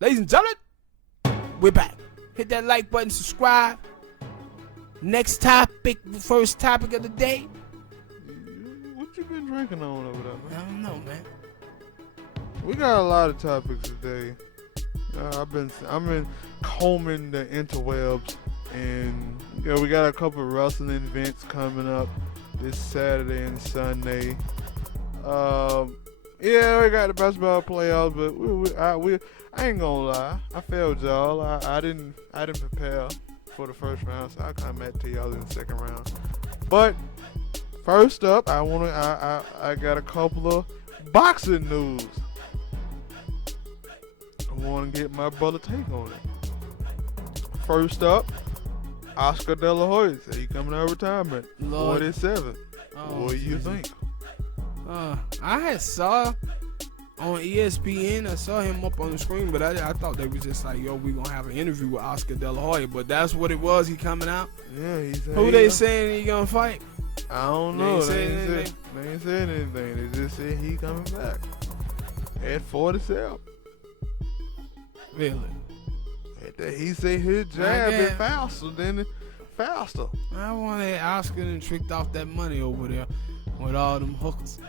Ladies and gentlemen, we're back. Hit that like button, subscribe. Next topic, first topic of the day. What you been drinking on over there, man? I don't know, man. We got a lot of topics today. I've been combing the interwebs, and we got a couple of wrestling events coming up this Saturday and Sunday. We got the basketball playoffs, but I ain't gonna lie, I failed y'all. I didn't prepare for the first round, so I'll come back to y'all in the second round. But first up, I got a couple of boxing news. I want to get my brother take on it. First up, Oscar De La Hoya said he coming out of retirement. 47. What do you think? I had saw on ESPN, I saw him up on the screen, but I thought they was just like, yo, we gonna have an interview with Oscar De La Hoya, but that's what it was. He coming out. Yeah, he said. Who they saying he gonna fight? I don't know. They They ain't said anything. They just said he coming back at 47. Really? He said his jab is faster. I wanted Oscar and tricked off that money over there with all them hookers.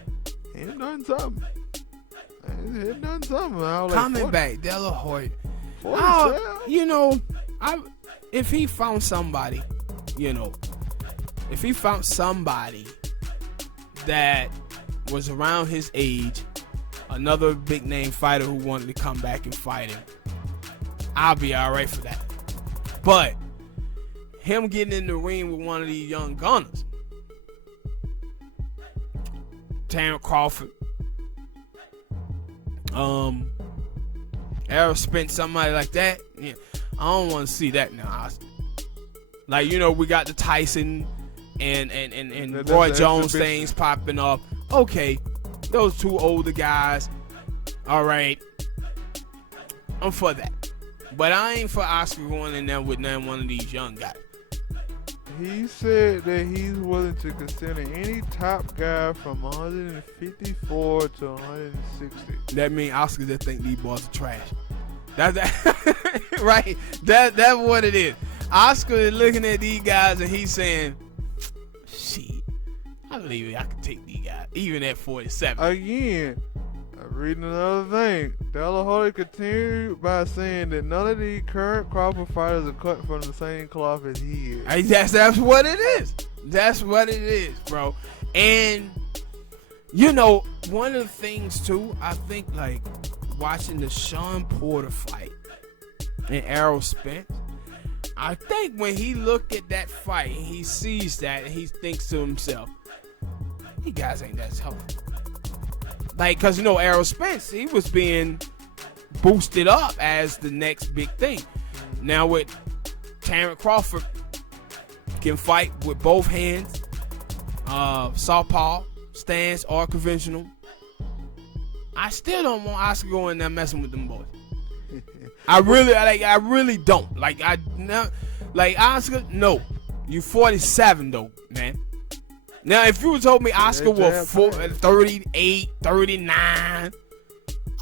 He done something. Coming back, De La Hoya. If he found somebody, if he found somebody that was around his age, another big name fighter who wanted to come back and fight him, I'll be alright for that. But him getting in the ring with one of these young gunners, Terrence Crawford, Errol Spence, somebody like that, yeah, I don't want to see that now. Like, we got the Tyson and Roy Jones things popping up. Okay, those two older guys, all right, I'm for that. But I ain't for Oscar going in there with one of these young guys. He said that he's willing to consider any top guy from 154 to 160. That means Oscar just think these boys are trash. That's right. That's what it is. Oscar is looking at these guys and he's saying, shit, I believe I can take these guys, even at 47. Again, I'm reading another thing. De La Hoya continued by saying that none of the current Crawford fighters are cut from the same cloth as he is. That's what it is. That's what it is, bro. And, one of the things, too, I think, like, watching the Sean Porter fight and Errol Spence, I think when he looked at that fight and he sees that and he thinks to himself, these guys ain't that tough. Like, because, Errol Spence, he was being boosted up as the next big thing. Now with Terrence Crawford, can fight with both hands, southpaw, stance, or conventional. I still don't want Oscar going there messing with them boys. I really don't. Like Oscar, no. You 47 though, man. Now, if you told me Oscar was 38, 39,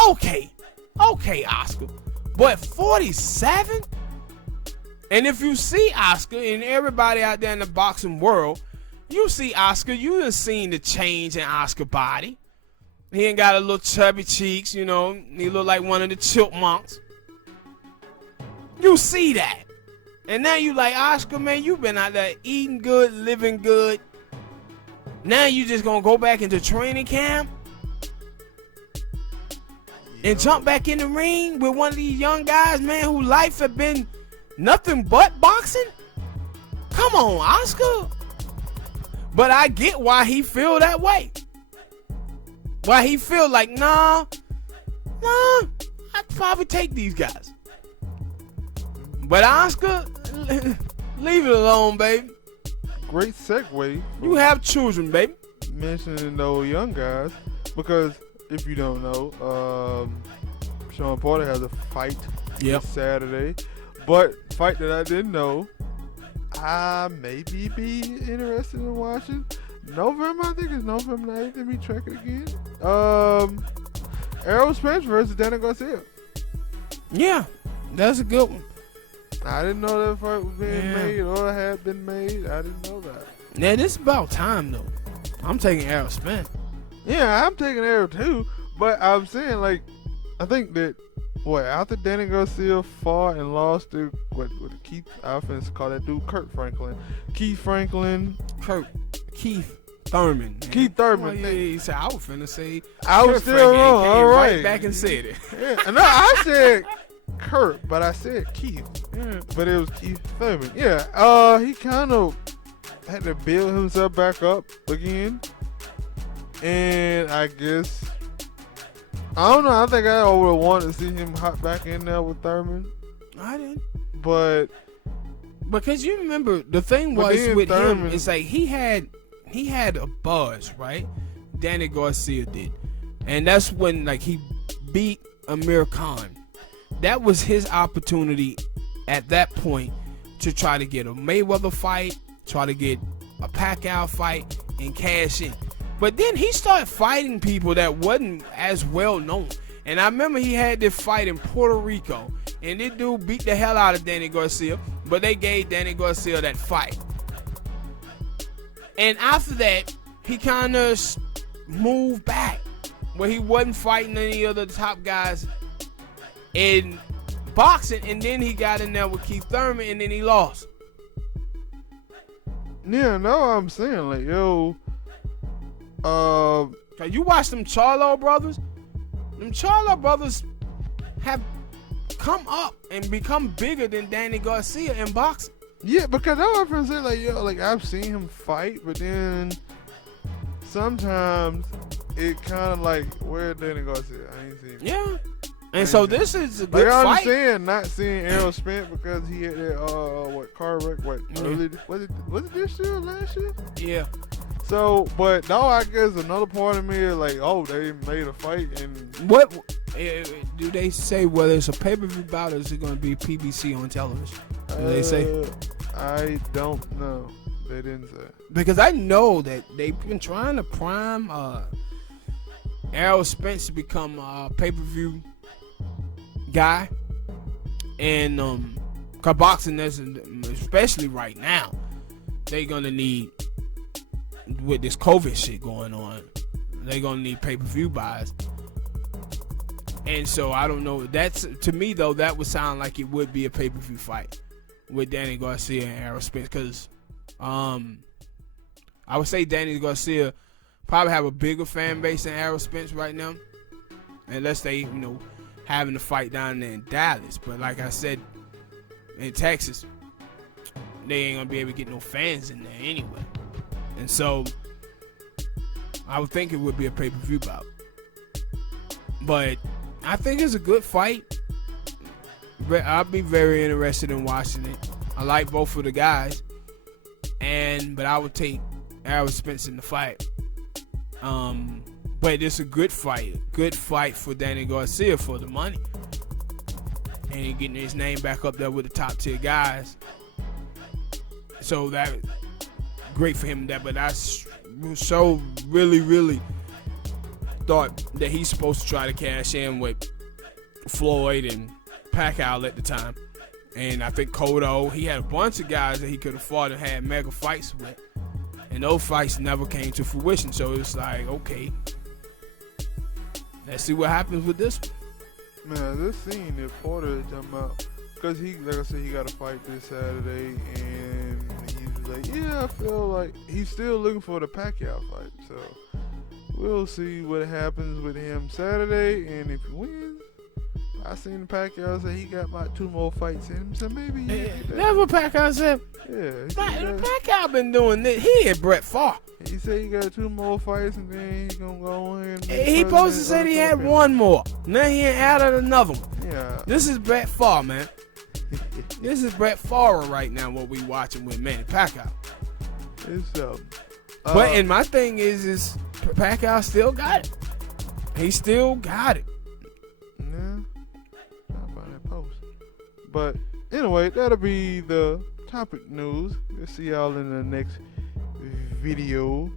okay, Oscar. But 47? And if you see Oscar, and everybody out there in the boxing world, you see Oscar, you done seen the change in Oscar body. He ain't got a little chubby cheeks, he look like one of the chipmunks. You see that. And now you like, Oscar, man, you been out there eating good, living good. Now you just gonna go back into training camp and jump back in the ring with one of these young guys, man, whose life have been nothing but boxing? Come on, Oscar. But I get why he feel that way. Why he feel like, nah, I'd probably take these guys. But Oscar, leave it alone, baby. Great segue. You have children, baby. Mentioning those young guys, because if you don't know, Sean Porter has a fight this Saturday. But fight that I didn't know, I maybe be interested in watching. November, I think it's November 9th. Let me check it again. Errol Spence versus Danny Garcia. Yeah, that's a good one. I didn't know that fight was being made or had been made. I didn't know that. Yeah, this is about time though. I'm taking Errol Spence. Yeah, I'm taking Errol too. But I'm saying, like, I think that after Danny Garcia fought and lost to what Keith, I offense call that dude Keith Thurman. Man. Keith Thurman. Oh, yeah, I was finna say. I was still wrong. All right. Right back and said it. Yeah. No, I said Kurt, but I said Keith. Yeah. But it was Keith Thurman. Yeah. He kind of had to build himself back up again, and I guess I don't know. I think I would have wanted to see him hop back in there with Thurman. I didn't. But because you remember the thing was with Thurman, him, it's like he had a buzz, right? Danny Garcia did, and that's when like he beat Amir Khan. That was his opportunity at that point to try to get a Mayweather fight, try to get a Pacquiao fight, and cash in. But then he started fighting people that wasn't as well known. And I remember he had this fight in Puerto Rico, and this dude beat the hell out of Danny Garcia, but they gave Danny Garcia that fight. And after that, he kind of moved back, where he wasn't fighting any of the top guys in boxing, and then he got in there with Keith Thurman, and then he lost. Yeah, no, I'm saying, like, yo, you watch them Charlo brothers? Them Charlo brothers have come up and become bigger than Danny Garcia in boxing. Yeah, because I was saying, like, yo, like, I've seen him fight, but then sometimes it kind of like, where Danny Garcia? I ain't seen him. Yeah. And so this is a good fight. fight. I'm saying not seeing Errol Spence because he had that car wreck. Was it this year, last year? Yeah. So, but no, I guess another part of me is like, oh, they made a fight and what do they say? Whether it's a pay-per-view bout or is it going to be PBC on television? Do they say? I don't know. They didn't say. Because I know that they've been trying to prime Errol Spence to become a pay-per-view guy, and cause boxing, especially right now, they gonna need, with this COVID shit going on, they gonna need pay-per-view buys. And so I don't know. That's, to me though, that would sound like it would be a pay-per-view fight with Danny Garcia and Errol Spence, because I would say Danny Garcia probably have a bigger fan base than Errol Spence right now, unless they, having to fight down there in Dallas. But like I said, in Texas, they ain't gonna be able to get no fans in there anyway. And so I would think it would be a pay-per-view bout. But I think it's a good fight. I'll be very interested in watching it. I like both of the guys, but I would take Errol Spence in the fight. But it's a good fight for Danny Garcia for the money, and he getting his name back up there with the top tier guys. So that great for him. But I so really thought that he's supposed to try to cash in with Floyd and Pacquiao at the time, and I think Cotto. He had a bunch of guys that he could have fought and had mega fights with, and those fights never came to fruition. So it's like, okay, let's see what happens with this one. Man, this scene that Porter talking about, because he, like I said, he got a fight this Saturday, and he's like, yeah, I feel like he's still looking for the Pacquiao fight. So we'll see what happens with him Saturday, and if he wins, I seen Pacquiao say he got about 2 more fights in him, so maybe that's what Pacquiao said. Yeah, Pacquiao been doing this. He had Brett Favre. He said he got 2 more fights, and then he's gonna go in. He supposed to say he had 1 more. Now he ain't added another one. Yeah. This is Brett Favre, man. This is Brett Favre right now. What we watching with Manny Pacquiao. It's but and my thing is Pacquiao still got it. He still got it. Yeah. I'll find that post. But anyway, that'll be the topic news. We'll see y'all in the next video.